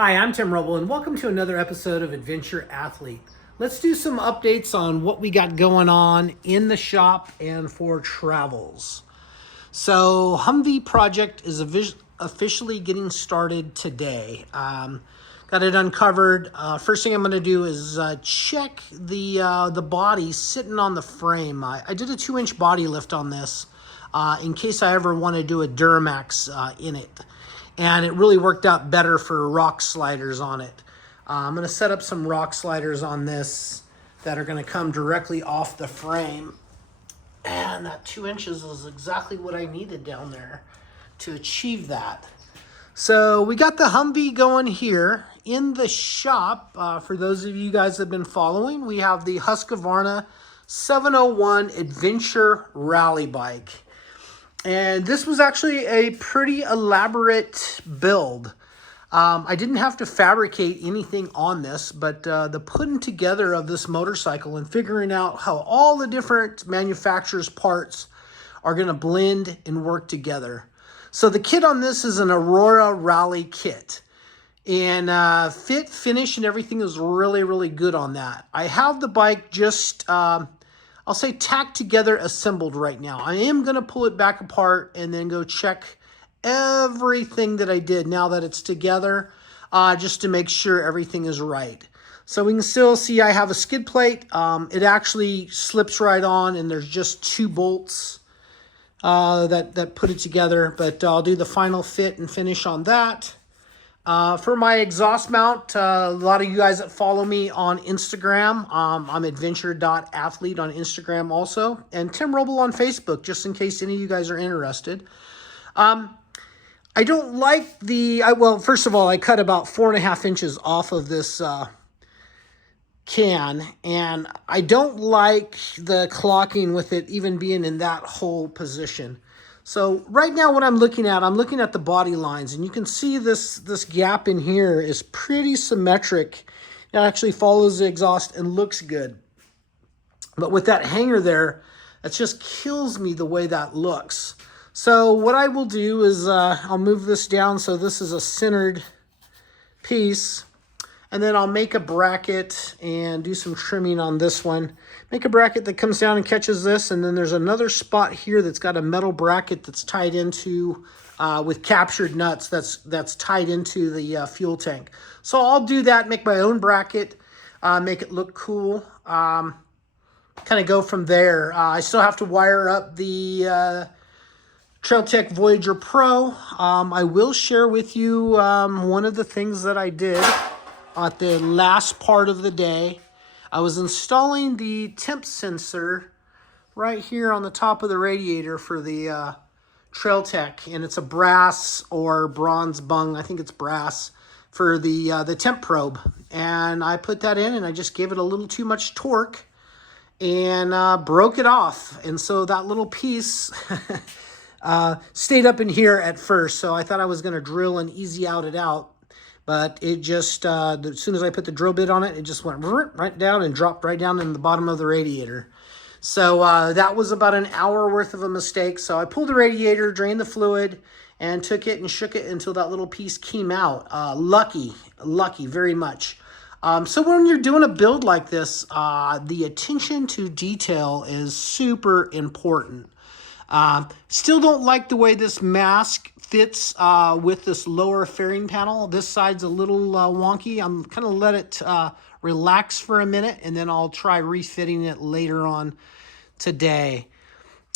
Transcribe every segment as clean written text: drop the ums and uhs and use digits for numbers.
Hi, I'm Tim Roble, and welcome to another episode of Adventure Athlete. Let's do some updates on what we got going on in the shop and for travels. So, Humvee project is officially getting started today. Got it uncovered. First thing I'm going to do is check the body sitting on the frame. I did a 2-inch body lift on this in case I ever want to do a Duramax in it. And it really worked out better for rock sliders on it. I'm going to set up some rock sliders on this that are going to come directly off the frame. And that 2 inches is exactly what I needed down there to achieve that. So we got the Humvee going here in the shop. For those of you guys that have been following, we have the Husqvarna 701 Adventure Rally Bike. And this was actually a pretty elaborate build. I didn't have to fabricate anything on this, but the putting together of this motorcycle and figuring out how all the different manufacturers' parts are going to blend and work together. So the kit on this is an Aurora Rally kit. And fit, finish, and everything is really, really good on that. I have the bike just... I'll say tacked together, assembled right now. I am going to pull it back apart and then go check everything that I did now that it's together, just to make sure everything is right. So we can still see I have a skid plate. It actually slips right on, and there's just 2 bolts that put it together. But I'll do the final fit and finish on that. For my exhaust mount, a lot of you guys that follow me on Instagram, I'm adventure.athlete on Instagram also, and Tim Roble on Facebook, just in case any of you guys are interested. I don't like well, first of all, I cut about 4.5 inches off of this can, and I don't like the clocking with it even being in that whole position. So right now what I'm looking at the body lines, and you can see this gap in here is pretty symmetric. It actually follows the exhaust and looks good. But with that hanger there, it just kills me the way that looks. So what I will do is I'll move this down so this is a centered piece. And then I'll make a bracket and do some trimming on this one. Make a bracket that comes down and catches this. And then there's another spot here that's got a metal bracket that's tied into, with captured nuts, that's tied into the fuel tank. So I'll do that, make my own bracket, make it look cool. Kind of go from there. I still have to wire up the Trailtech Voyager Pro. I will share with you one of the things that I did at the last part of the day. I was installing the temp sensor right here on the top of the radiator for the Trailtech, and it's a brass or bronze bung, I think it's brass, for the temp probe. And I put that in, and I just gave it a little too much torque and broke it off. And so that little piece stayed up in here at first, so I thought I was going to drill and easy out it out. But it just, as soon as I put the drill bit on it, it just went right down and dropped right down in the bottom of the radiator. So that was about an hour worth of a mistake. So I pulled the radiator, drained the fluid, and took it and shook it until that little piece came out. Lucky very much. So when you're doing a build like this, the attention to detail is super important. Still don't like the way this mask fits with this lower fairing panel. This side's a little wonky. I'm kind of let it relax for a minute, and then I'll try refitting it later on today.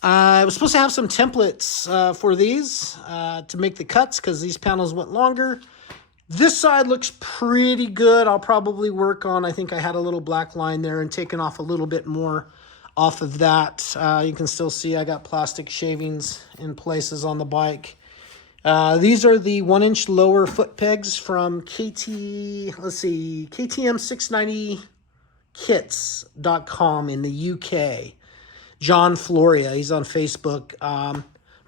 I was supposed to have some templates for these to make the cuts because these panels went longer. This side looks pretty good. I'll probably work on, I think I had a little black line there and taken off a little bit more off of that. You can still see I got plastic shavings in places on the bike. These are the 1-inch lower foot pegs from KTM690kits.com in the UK. John Floria, he's on Facebook.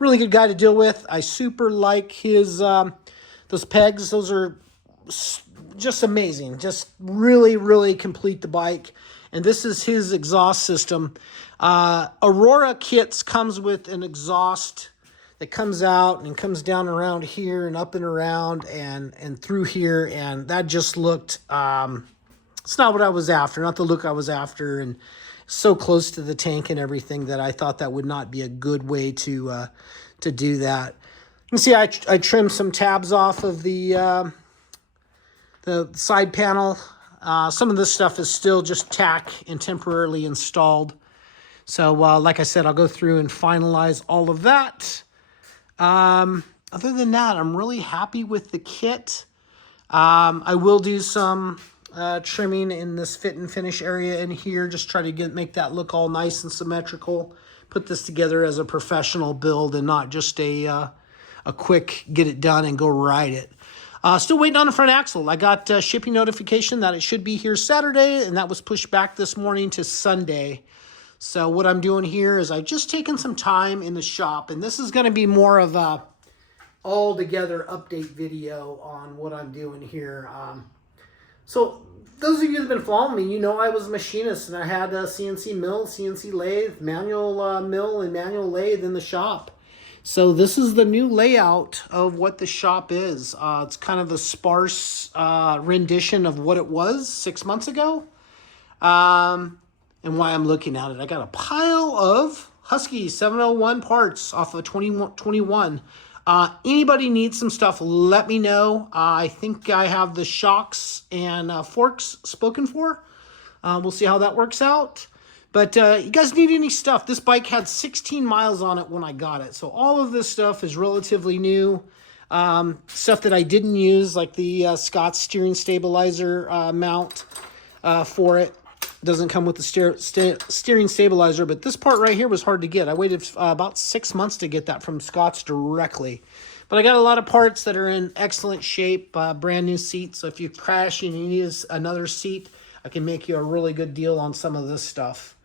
Really good guy to deal with. I super like his, those pegs. Those are just amazing. Just really, really complete the bike. And this is his exhaust system. Aurora kits comes with an exhaust that comes out and comes down around here and up and around and through here, and that just looked, it's not what I was after, not the look I was after, and so close to the tank and everything that I thought that would not be a good way to do that. You can see I trimmed some tabs off of the side panel. Some of this stuff is still just tack and temporarily installed. So like I said, I'll go through and finalize all of that. Other than that, I'm really happy with the kit. I will do some trimming in this fit and finish area in here, just try to make that look all nice and symmetrical. Put this together as a professional build and not just a quick get it done and go ride it. Still waiting on the front axle. I got shipping notification that it should be here Saturday, and that was pushed back this morning to Sunday. So what I'm doing here is I've just taken some time in the shop, and this is going to be more of a all-together update video on what I'm doing here. So those of you that have been following me, you know I was a machinist, and I had a CNC mill, CNC lathe, manual mill, and manual lathe in the shop. So this is the new layout of what the shop is. It's kind of a sparse rendition of what it was 6 months ago. And why I'm looking at it, I got a pile of Husky 701 parts off of 2021. Anybody needs some stuff, let me know. I think I have the shocks and forks spoken for. We'll see how that works out. But you guys need any stuff. This bike had 16 miles on it when I got it. So all of this stuff is relatively new. Stuff that I didn't use, like the Scott's steering stabilizer mount for it. Doesn't come with the steering stabilizer, but this part right here was hard to get. I waited about 6 months to get that from Scott's directly. But I got a lot of parts that are in excellent shape, brand new seats. So if you crash and you need another seat, I can make you a really good deal on some of this stuff.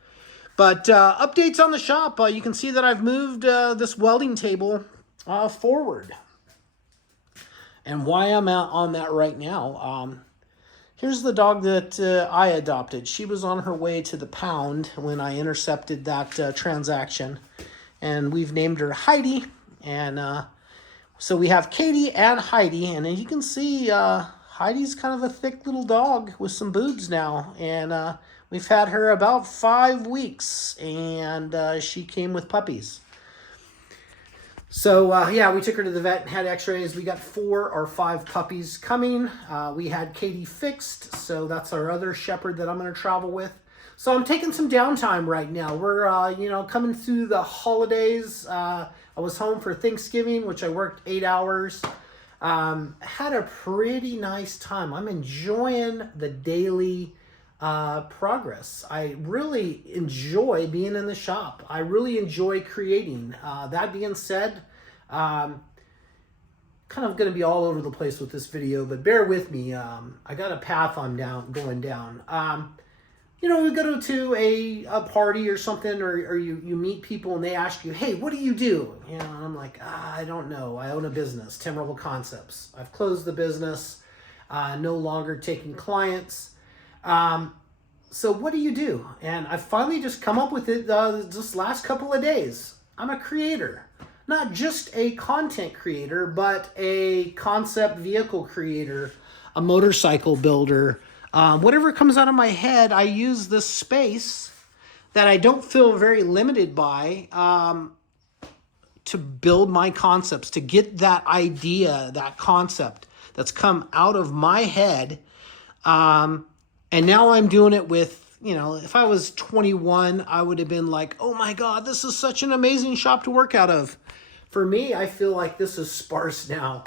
But updates on the shop, you can see that I've moved this welding table forward. And why I'm out on that right now, here's the dog that I adopted. She was on her way to the pound when I intercepted that transaction. And we've named her Heidi. And so we have Katie and Heidi. And as you can see, Heidi's kind of a thick little dog with some boobs now. And we've had her about 5 weeks. And she came with puppies. So, yeah, we took her to the vet and had x-rays. We got 4 or 5 puppies coming. We had Katie fixed, so that's our other shepherd that I'm going to travel with. So I'm taking some downtime right now. We're, coming through the holidays. I was home for Thanksgiving, which I worked 8 hours. Had a pretty nice time. I'm enjoying the daily progress. I really enjoy being in the shop. I really enjoy creating. That being said, kind of going to be all over the place with this video, but bear with me. I got a path I'm going down. We go to a party or something, or you meet people and they ask you, hey, what do you do? I'm like, I don't know. I own a business, Timberable Concepts. I've closed the business, no longer taking clients. So what do you do? And I finally just come up with it this last couple of days. I'm a creator, not just a content creator, but a concept vehicle creator, a motorcycle builder. Whatever comes out of my head, I use this space that I don't feel very limited by to build my concepts, to get that idea, that concept that's come out of my head. And now I'm doing it with, if I was 21, I would have been like, oh my God, this is such an amazing shop to work out of. For me, I feel like this is sparse now.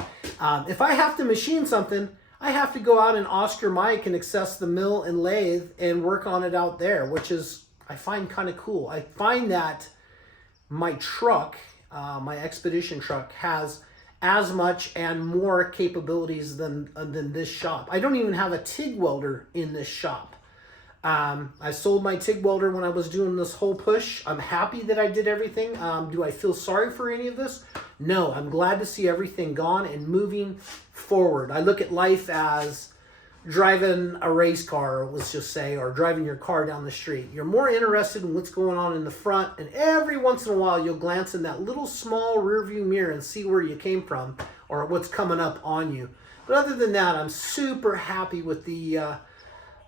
If I have to machine something, I have to go out in Oscar Mike and access the mill and lathe and work on it out there, which is, I find kind of cool. I find that my truck, my Expedition truck, has as much and more capabilities than this shop. I don't even have a TIG welder in this shop. I sold my TIG welder when I was doing this whole push. I'm happy that I did everything. Do I feel sorry for any of this? No, I'm glad to see everything gone and moving forward. I look at life as driving a race car, let's just say, or driving your car down the street. You're more interested in what's going on in the front, and every once in a while you'll glance in that little small rearview mirror and see where you came from or what's coming up on you. But other than that, I'm super happy with the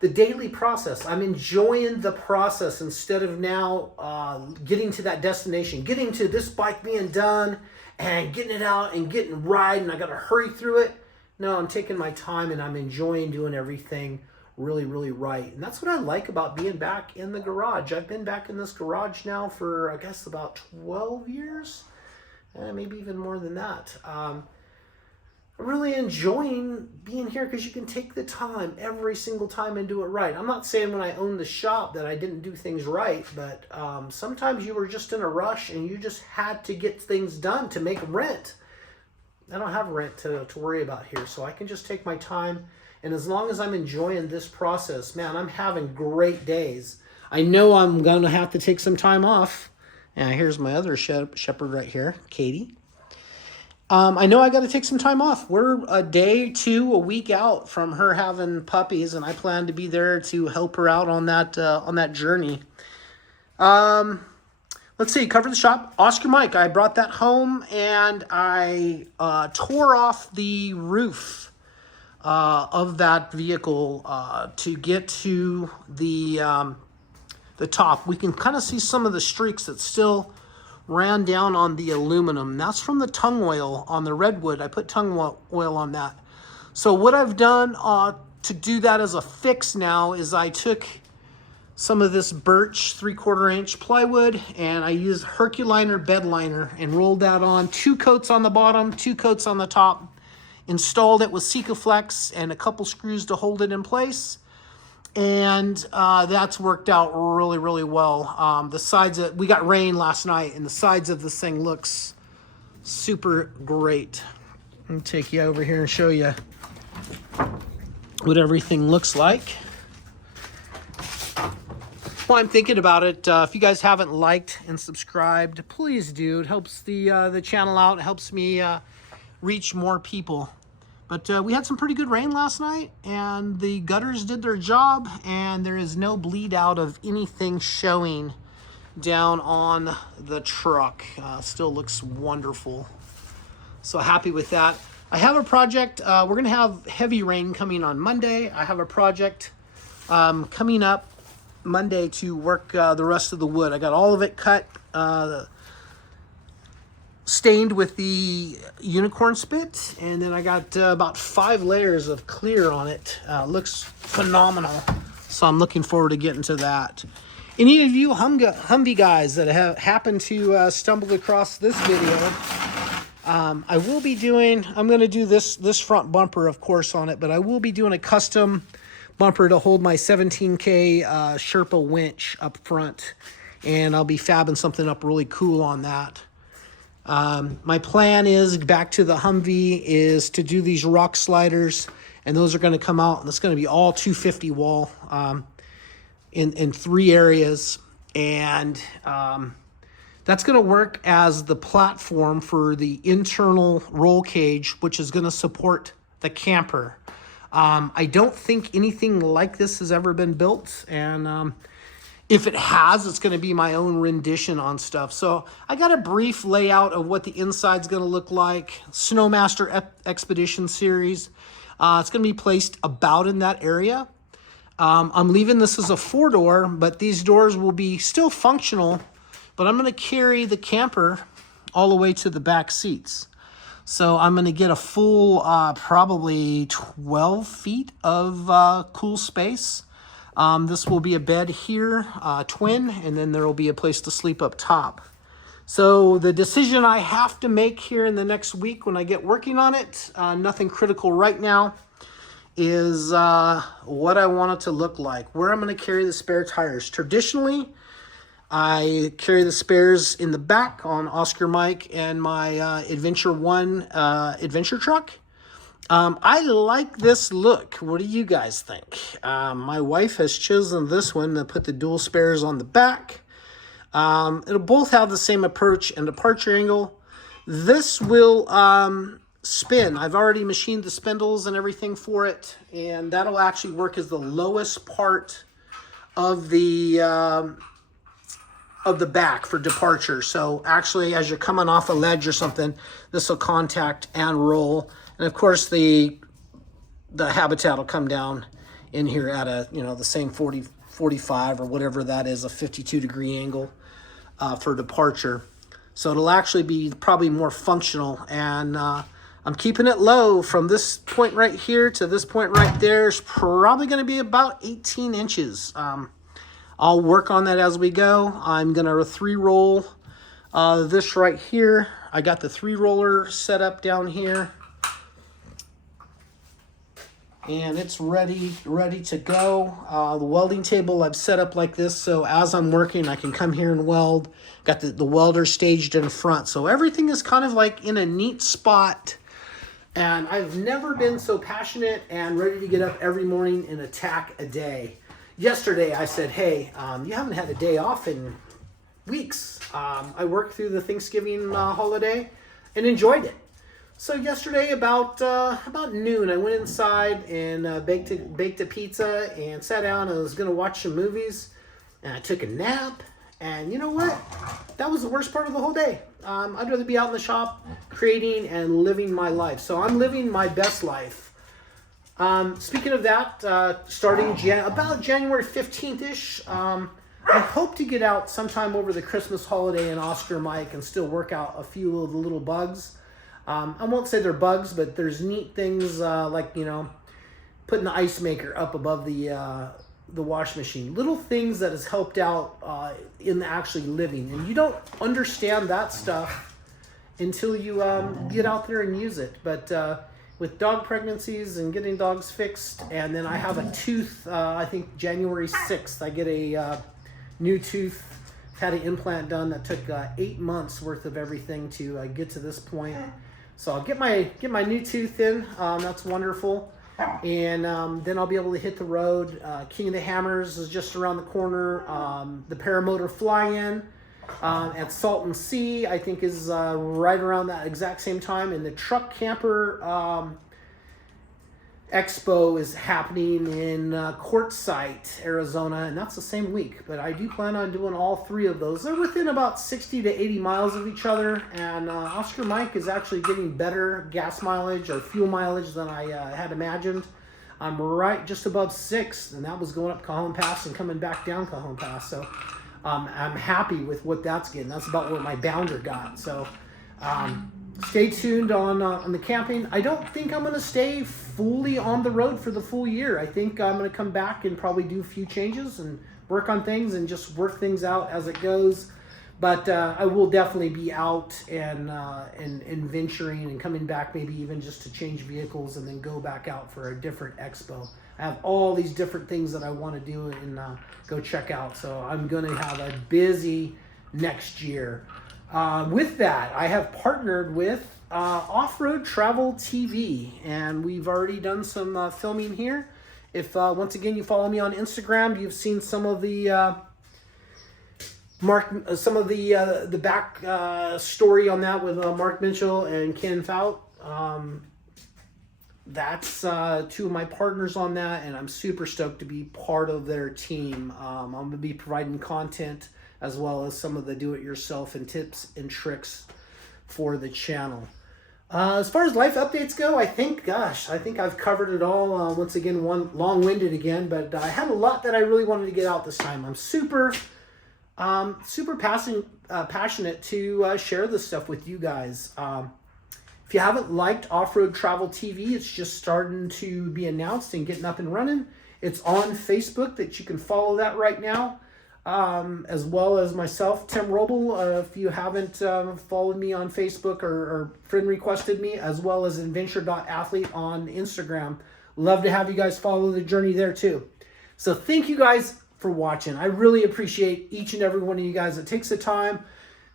daily process. I'm enjoying the process instead of now getting to that destination, getting to this bike being done and getting it out and getting right, and I got to hurry through it. No, I'm taking my time and I'm enjoying doing everything really, really right. And that's what I like about being back in the garage. I've been back in this garage now for, I guess, about 12 years, maybe even more than that. I'm really enjoying being here because you can take the time every single time and do it right. I'm not saying when I owned the shop that I didn't do things right, but sometimes you were just in a rush and you just had to get things done to make rent. I don't have rent to worry about here, so I can just take my time. And as long as I'm enjoying this process, man, I'm having great days. I know I'm going to have to take some time off. And here's my other shepherd right here, Katie. I know I got to take some time off. We're a day to a week out from her having puppies, and I plan to be there to help her out on that journey. Let's see, cover the shop. Oscar Mike, I brought that home and I tore off the roof of that vehicle to get to the top. We can kind of see some of the streaks that still ran down on the aluminum. That's from the tung oil on the redwood. I put tung oil on that. So what I've done to do that as a fix now is I took some of this birch 3/4 inch plywood and I used Herculiner bed liner and rolled that on, 2 coats on the bottom, 2 coats on the top, installed it with Sikaflex and a couple screws to hold it in place, and that's worked out really, really well. The sides we got rain last night and the sides of this thing looks super great. Let me take you over here and show you what everything looks like. Well, I'm thinking about it. If you guys haven't liked and subscribed, please do. It helps the channel out. It helps me reach more people. But we had some pretty good rain last night, and the gutters did their job, and there is no bleed out of anything showing down on the truck. Still looks wonderful. So happy with that. I have a project. We're going to have heavy rain coming on Monday. I have a project coming up Monday to work the rest of the wood. I got all of it cut, stained with the unicorn spit, and then I got about 5 layers of clear on it. Looks phenomenal, so I'm looking forward to getting to that. Any of you Humvee guys that have happened to stumble across this video, I will be doing, I'm going to do this front bumper, of course, on it, but I will be doing a custom bumper to hold my 17K Sherpa winch up front, and I'll be fabbing something up really cool on that. My plan is, back to the Humvee, is to do these rock sliders, and those are going to come out, and it's going to be all 250 wall in 3 areas, and that's going to work as the platform for the internal roll cage, which is going to support the camper. I don't think anything like this has ever been built, and if it has, it's going to be my own rendition on stuff. So I got a brief layout of what the inside's going to look like. Snowmaster Expedition series. It's going to be placed about in that area. I'm leaving this as a 4-door, but these doors will be still functional, but I'm going to carry the camper all the way to the back seats. So I'm going to get a full probably 12 feet of cool space. This will be a bed here, twin, and then there will be a place to sleep up top. So the decision I have to make here in the next week when I get working on it, nothing critical right now, is what I want it to look like, where I'm going to carry the spare tires. Traditionally, I carry the spares in the back on Oscar Mike and my Adventure 1 adventure truck. I like this look. What do you guys think? My wife has chosen this one to put the dual spares on the back. It'll both have the same approach and departure angle. This will spin. I've already machined the spindles and everything for it, and that'll actually work as the lowest part of the back for departure. So actually, as you're coming off a ledge or something, this will contact and roll. And of course, the habitat will come down in here at a, you know, the same 45 or whatever that is, a 52-degree angle for departure. So it'll actually be probably more functional. And I'm keeping it low from this point right here to this point right there. Is probably going to be about 18 inches. I'll work on that as we go. I'm going to 3-roll this right here. I got the 3-roller set up down here. And it's ready to go. The welding table I've set up like this, so as I'm working, I can come here and weld. Got the welder staged in front, so everything is kind of like in a neat spot. And I've never been so passionate and ready to get up every morning and attack a day. Yesterday I said, hey, you haven't had a day off in weeks. I worked through the Thanksgiving holiday and enjoyed it. So yesterday about noon, I went inside and baked a pizza and sat down. I was going to watch some movies, and I took a nap. And you know what? That was the worst part of the whole day. I'd rather be out in the shop creating and living my life. So I'm living my best life. Speaking of that, starting about January 15th-ish, I hope to get out sometime over the Christmas holiday in Oscar Mike and still work out a few of the little bugs. I won't say they're bugs, but there's neat things like, you know, putting the ice maker up above the wash machine. Little things that has helped out in actually living. And you don't understand that stuff until you get out there and use it. But with dog pregnancies and getting dogs fixed, and then I have a tooth, I think January 6th, I get a new tooth. Had an implant done that took 8 months worth of everything to get to this point. So I'll get my new tooth in. That's wonderful. And then I'll be able to hit the road. King of the Hammers is just around the corner. The paramotor fly-in at Salton Sea, I think, is right around that exact same time. And the truck camper expo is happening in Quartzsite, Arizona, and that's the same week. But I do plan on doing all 3 of those. They're within about 60 to 80 miles of each other, and Oscar Mike is actually getting better gas mileage or fuel mileage than I had imagined. I'm right just above 6, and that was going up Cajon Pass and coming back down Cajon Pass. So I'm happy with what that's getting. That's about what my bounder got. So stay tuned on the camping. I don't think I'm going to stay fully on the road for the full year. I think I'm going to come back and probably do a few changes and work on things and just work things out as it goes. But I will definitely be out and venturing and coming back, maybe even just to change vehicles and then go back out for a different expo. I have all these different things that I want to do and go check out. So I'm going to have a busy next year. With that, I have partnered with Off-Road Travel TV, and we've already done some filming here. If once again you follow me on Instagram, you've seen some of the the back story on that with Mark Mitchell and Ken Fout. That's 2 of my partners on that, and I'm super stoked to be part of their team. I'm going to be providing content as well as some of the do-it-yourself and tips and tricks for the channel. As far as life updates go, I think I've covered it all. Once again, long-winded again, but I had a lot that I really wanted to get out this time. I'm super passionate to share this stuff with you guys. If you haven't liked Off-Road Travel TV, it's just starting to be announced and getting up and running. It's on Facebook that you can follow that right now. As well as myself, Tim Roble. If you haven't followed me on Facebook or friend requested me, as well as adventure.athlete on Instagram. Love to have you guys follow the journey there too. So thank you guys for watching. I really appreciate each and every one of you guys that takes the time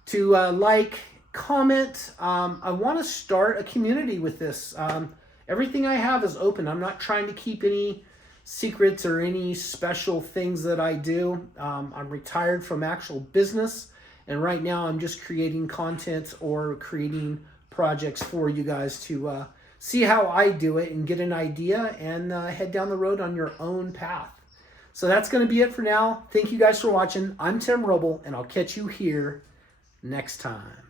to like, comment. I want to start a community with this. Everything I have is open. I'm not trying to keep any secrets or any special things that I do. I'm retired from actual business, and right now I'm just creating content or creating projects for you guys to see how I do it and get an idea and head down the road on your own path. So that's going to be it for now. Thank you guys for watching. I'm Tim Roble, and I'll catch you here next time.